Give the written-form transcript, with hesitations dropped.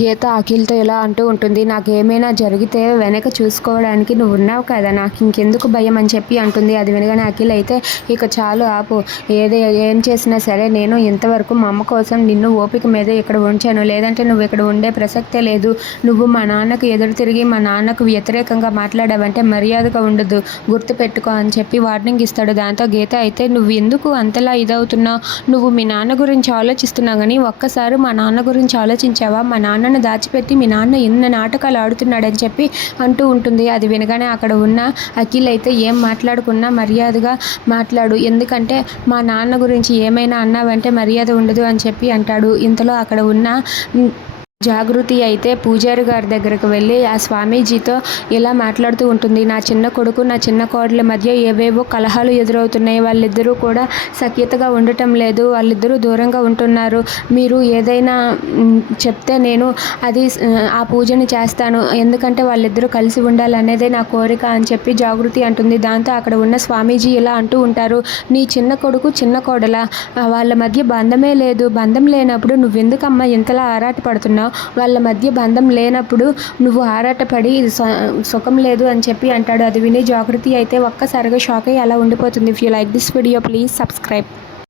గీత అఖిల్తో ఇలా అంటూ ఉంటుంది. నాకేమైనా జరిగితే వెనక చూసుకోవడానికి నువ్వు ఉన్నావు కదా, నాకు ఇంకెందుకు భయం అని చెప్పి అంటుంది. అది వినగానే అఖిల్ అయితే ఇక చాలు ఆపు, ఏం చేసినా సరే నేను ఇంతవరకు మా అమ్మ కోసం నిన్ను ఓపిక మీద ఇక్కడ ఉంచాను, లేదంటే నువ్వు ఇక్కడ ఉండే ప్రసక్తే లేదు. నువ్వు మా నాన్నకు ఎదురు తిరిగి మా నాన్నకు వ్యతిరేకంగా మాట్లాడావంటే మర్యాదగా ఉండదు, గుర్తుపెట్టుకో అని చెప్పి వార్నింగ్ ఇస్తాడు. దాంతో గీత అయితే నువ్వు ఎందుకు అంతలా ఇదవుతున్నావు, నువ్వు మీ నాన్న గురించి ఆలోచిస్తున్నావు కానీ ఒక్కసారి మా నాన్న గురించి ఆలోచించావా, మా నాన్నను దాచిపెట్టి మీ నాన్న ఎన్ని నాటకాలు ఆడుతున్నాడని చెప్పి అంటూ ఉంటుంది. అది వినగానే అక్కడ ఉన్న అఖిల్ అయితే ఏం మాట్లాడుకున్నా మర్యాదగా మాట్లాడు, ఎందుకంటే మా నాన్న గురించి ఏమైనా అన్నావంటే మర్యాద ఉండదు అని చెప్పి అంటాడు. ఇంతలో అక్కడ ఉన్న జాగృతి అయితే పూజారి గారి దగ్గరకు వెళ్ళి ఆ స్వామీజీతో ఇలా మాట్లాడుతూ ఉంటుంది. నా చిన్న కొడుకు నా చిన్న కోడల మధ్య ఏవేవో కలహాలు ఎదురవుతున్నాయి, వాళ్ళిద్దరూ కూడా సఖ్యతగా ఉండటం లేదు, వాళ్ళిద్దరూ దూరంగా ఉంటున్నారు, మీరు ఏదైనా చెప్తే నేను అది ఆ పూజని చేస్తాను, ఎందుకంటే వాళ్ళిద్దరూ కలిసి ఉండాలనేదే నా కోరిక అని చెప్పి జాగృతి అంటుంది. దాంతో అక్కడ ఉన్న స్వామీజీ ఇలా అంటూ ఉంటారు, నీ చిన్న కొడుకు చిన్న కోడల వాళ్ళ మధ్య బంధమే లేదు, బంధం లేనప్పుడు నువ్వెందుకమ్మా ఇంతలా ఆరాటపడుతున్నావు, వాళ్ళ మధ్య బంధం లేనప్పుడు నువ్వు ఆరాటపడి సుఖం లేదు అని చెప్పి అంటాడు. అది విని జాగృతి అయితే ఒక్కసారిగా షాక్ అయ్యి అలా ఉండిపోతుంది. If you like this video please subscribe.